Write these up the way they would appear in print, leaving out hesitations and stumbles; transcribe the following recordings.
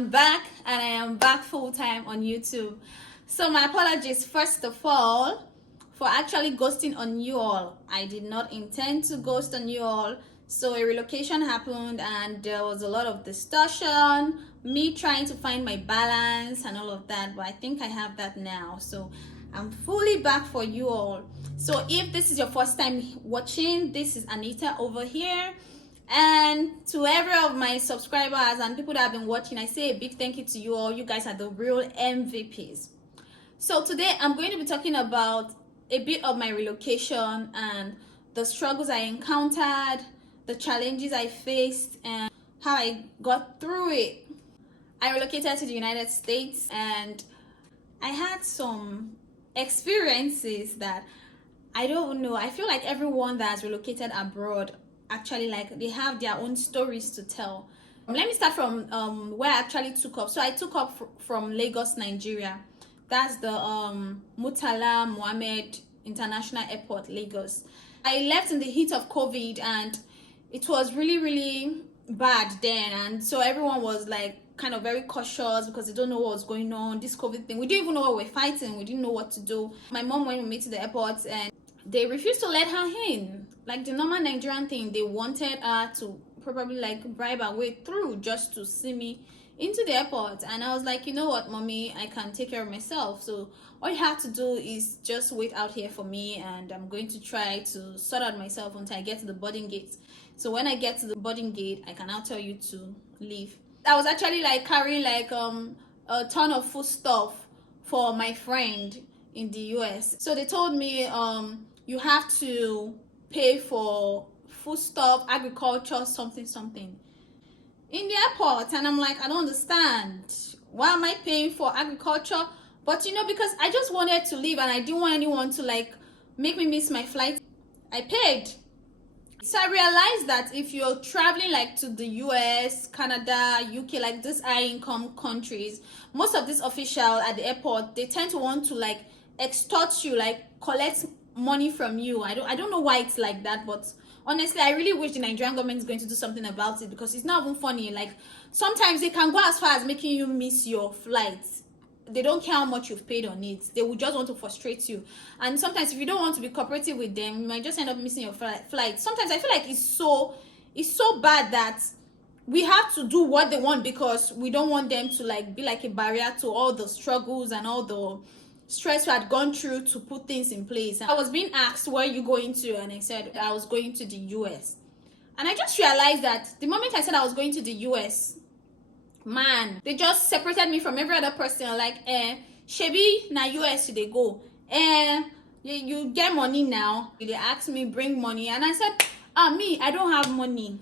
am back, and I am back full time on YouTube. So my apologies first of all for actually ghosting on you all. I did not intend to ghost on you all. So a relocation happened and there was a lot of discussion, me trying to find my balance and all of that, but I think I have that now. So I'm fully back for you all. So if this is your first time watching, this is Anita over here. And to every of my subscribers and people that have been watching, I say a big thank you to you all. You guys are the real MVPs. So today I'm going to be talking about a bit of my relocation and the struggles I encountered, the challenges I faced, and how I got through it. I relocated to the United States and I had some experiences that I don't know. I feel like everyone that has relocated abroad actually, like, they have their own stories to tell. Let me start from where I actually took up. So I took up from Lagos, Nigeria. That's the Murtala Mohammed International Airport, Lagos. I left in the heat of COVID and it was really bad then, and so everyone was like kind of very cautious because they don't know what was going on, this COVID thing. We didn't even know what we're fighting. We didn't know what to do. My mom went with me to the airport and they refused to let her in. Like the normal Nigerian thing, they wanted her to probably like bribe her way through just to see me into the airport. And I was like, you know what, mommy, I can take care of myself. So all you have to do is just wait out here for me, and I'm going to try to sort out myself until I get to the boarding gate. So when I get to the boarding gate, I can now tell you to leave. I was actually like carrying like a ton of food stuff for my friend in the US. So they told me you have to pay for food stuff, agriculture, something in the airport. And I'm like, I don't understand, why am I paying for agriculture? But you know, because I just wanted to leave and I didn't want anyone to like make me miss my flight, I paid. So I realized that if you're traveling like to the US, Canada, UK, like these high income countries, most of these officials at the airport, they tend to want to like extort you, like collect money from you. I don't know why it's like that, but honestly, I really wish the Nigerian government is going to do something about it, because it's not even funny. Like sometimes they can go as far as making you miss your flight. They don't care how much you've paid on it. They will just want to frustrate you. And sometimes if you don't want to be cooperative with them, you might just end up missing your flight. Sometimes I feel like it's so bad that we have to do what they want because we don't want them to like be like a barrier to all the struggles and all the stress we had gone through to put things in place. I was being asked, where are you going to? And I said I was going to the US. And I just realized that the moment I said I was going to the US, man, they just separated me from every other person. Like, shebi na US they go, you get money now. They asked me bring money and I said, me, I don't have money,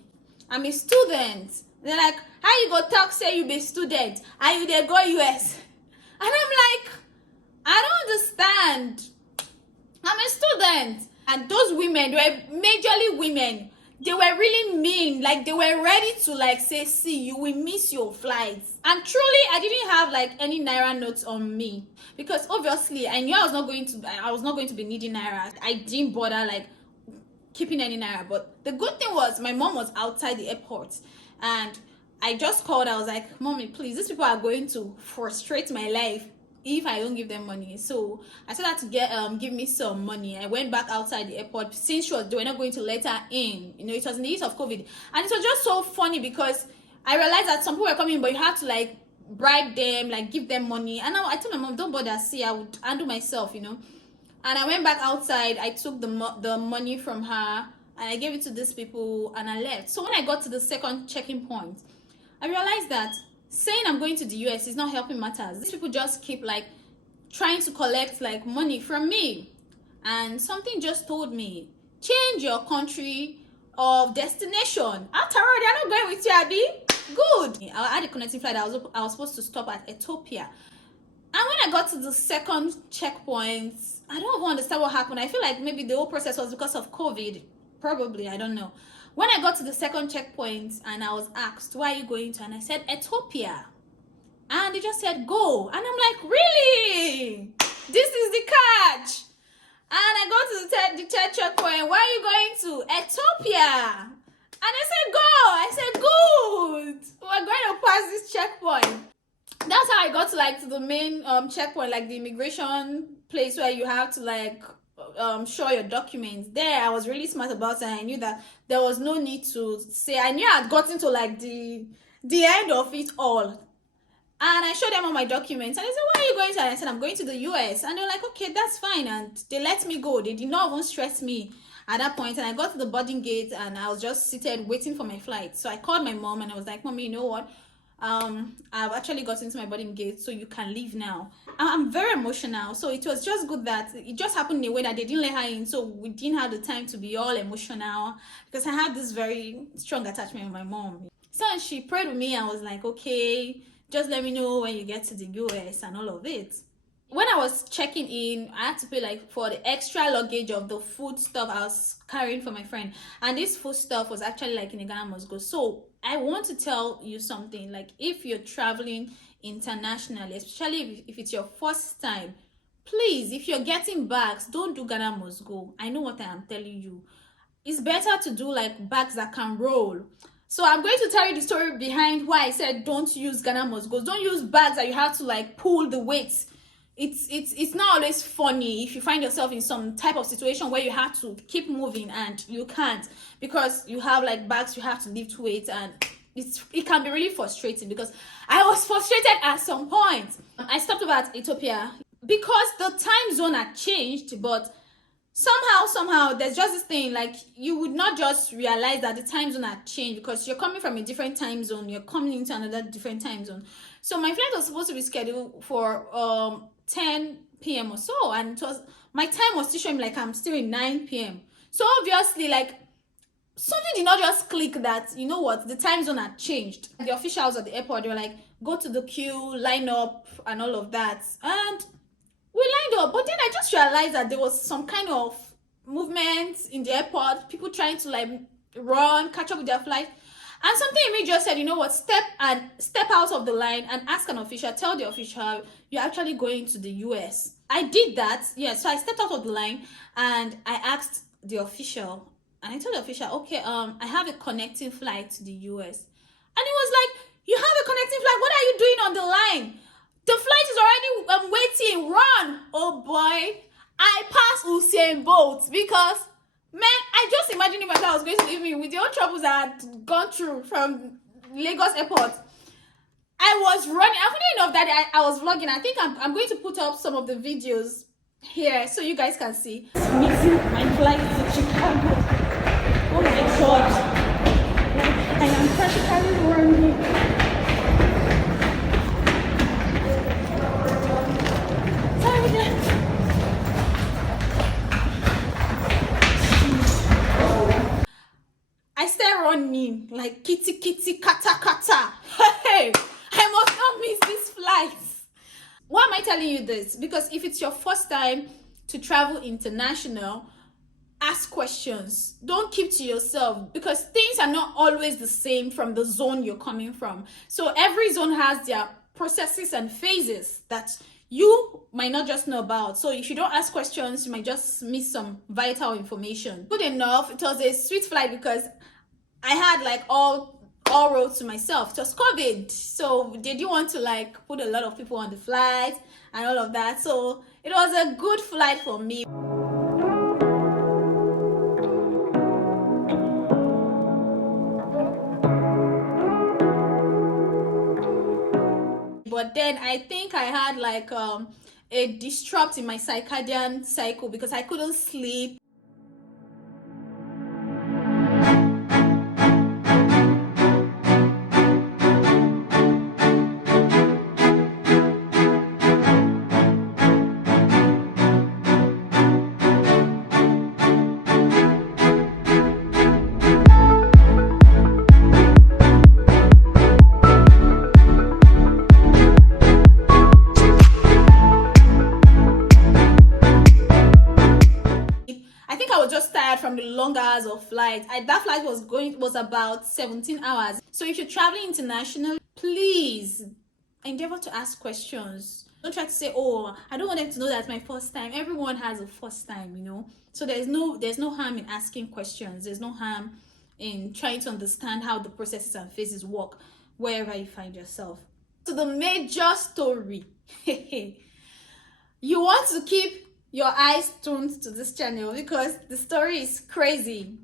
I'm a student. They're like, how you go talk say you be student and you they go US? And I'm like, I don't understand, I'm a student. And those women, they were majorly women, they were really mean. Like they were ready to like say, see, you will miss your flights. And truly, I didn't have like any naira notes on me because obviously I knew I was not going to be needing naira. I didn't bother like keeping any naira. But the good thing was my mom was outside the airport and I just called. I was like, mommy, please, these people are going to frustrate my life if I don't give them money. So I said that to give me some money. I went back outside the airport since they were not going to let her in. You know, it was in the heat of COVID. And it was just so funny because I realized that some people were coming, but you have to like bribe them, like give them money. And I told my mom, don't bother, see, I would handle myself, you know. And I went back outside, I took the money from her and I gave it to these people and I left. So when I got to the second checking point, I realized that saying I'm going to the US is not helping matters. These people just keep like trying to collect like money from me. And something just told me, change your country of destination. After all, they're not going with you, Abby. Good. I had a connecting flight. I was supposed to stop at Ethiopia. And when I got to the second checkpoint, I don't even understand what happened. I feel like maybe the whole process was because of COVID. Probably, I don't know. When I got to the second checkpoint and I was asked, where are you going to? And I said, Ethiopia. And they just said, go. And I'm like, really? This is the catch. And I go to the third checkpoint. Where are you going to? Ethiopia. And I said, go. I said, good. We're going to pass this checkpoint. That's how I got to like to the main checkpoint, like the immigration place where you have to like show your documents. There I was really smart about it, and I knew that there was no need to say. I knew I had gotten to like the end of it all. And I showed them all my documents, and they said, where are you going to? And I said, I'm going to the US. And they were like, okay, that's fine. And they let me go. They did not even stress me at that point. And I got to the boarding gate, and I was just seated waiting for my flight. So I called my mom, and I was like, Mommy, you know what? I've actually got into my boarding gate, so you can leave now. I'm very emotional, so it was just good that it just happened in a way that they didn't let her in, so we didn't have the time to be all emotional, because I had this very strong attachment with my mom. So she prayed with me and was like, okay, just let me know when you get to the US and all of it. When I was checking in, I had to pay like for the extra luggage of the food stuff I was carrying for my friend, and this food stuff was actually like in a Ghana must go. So I want to tell you something, like if you're traveling internationally, especially if it's your first time, please, if you're getting bags, don't do Ghana must go. I know what I am telling you. It's better to do like bags that can roll. So I'm going to tell you the story behind why I said don't use Ghana must go. Don't use bags that you have to like pull the weights. It's not always funny if you find yourself in some type of situation where you have to keep moving and you can't, because you have like bags you have to lift weight, and it can be really frustrating, because I was frustrated at some point. I stopped over at Ethiopia because the time zone had changed, but somehow there's just this thing, like you would not just realize that the time zone had changed because you're coming from a different time zone, you're coming into another different time zone. So my flight was supposed to be scheduled for 10 p.m. or so, and it was, my time was still showing like I'm still in 9 p.m. So obviously, like, something did not just click that, you know what, the time zone had changed. The officials at the airport, they were like, go to the queue, line up and all of that, and we lined up. But then I just realized that there was some kind of movement in the airport, people trying to like run, catch up with their flight. And something in me just said, you know what, step out of the line and ask an official, tell the official you're actually going to the US. I did that, yeah. So I stepped out of the line and I asked the official, and I told the official, okay, I have a connecting flight to the US. And he was like, you have a connecting flight? What are you doing on the line? The flight is already waiting, run. Oh boy, I passed Usain Bolt, because man, I just imagined if my child was going to leave me with the old troubles I had gone through from Lagos airport. I was running. Funny enough that I was vlogging. I think I'm going to put up some of the videos here so you guys can see. Missing my flight to Chicago. Oh my god. I am practically running. Running like kitty kata kata. Hey, I must not miss this flight. Why am I telling you this? Because if it's your first time to travel international, ask questions. Don't keep to yourself, because things are not always the same from the zone you're coming from. So every zone has their processes and phases that you might not just know about. So if you don't ask questions, you might just miss some vital information. Good enough, it was a sweet flight because I had like all roads to myself. It was COVID, so they didn't want to like put a lot of people on the flight and all of that. So it was a good flight for me. But then I think I had like a disrupt in my circadian cycle because I couldn't sleep. From the long hours of flight. That flight was about 17 hours. So if you're traveling internationally, please endeavor to ask questions. Don't try to say, oh, I don't want them to know that's my first time. Everyone has a first time, you know. So there's no harm in asking questions. There's no harm in trying to understand how the processes and phases work wherever you find yourself. To the major story. You want to keep your eyes tuned to this channel because the story is crazy.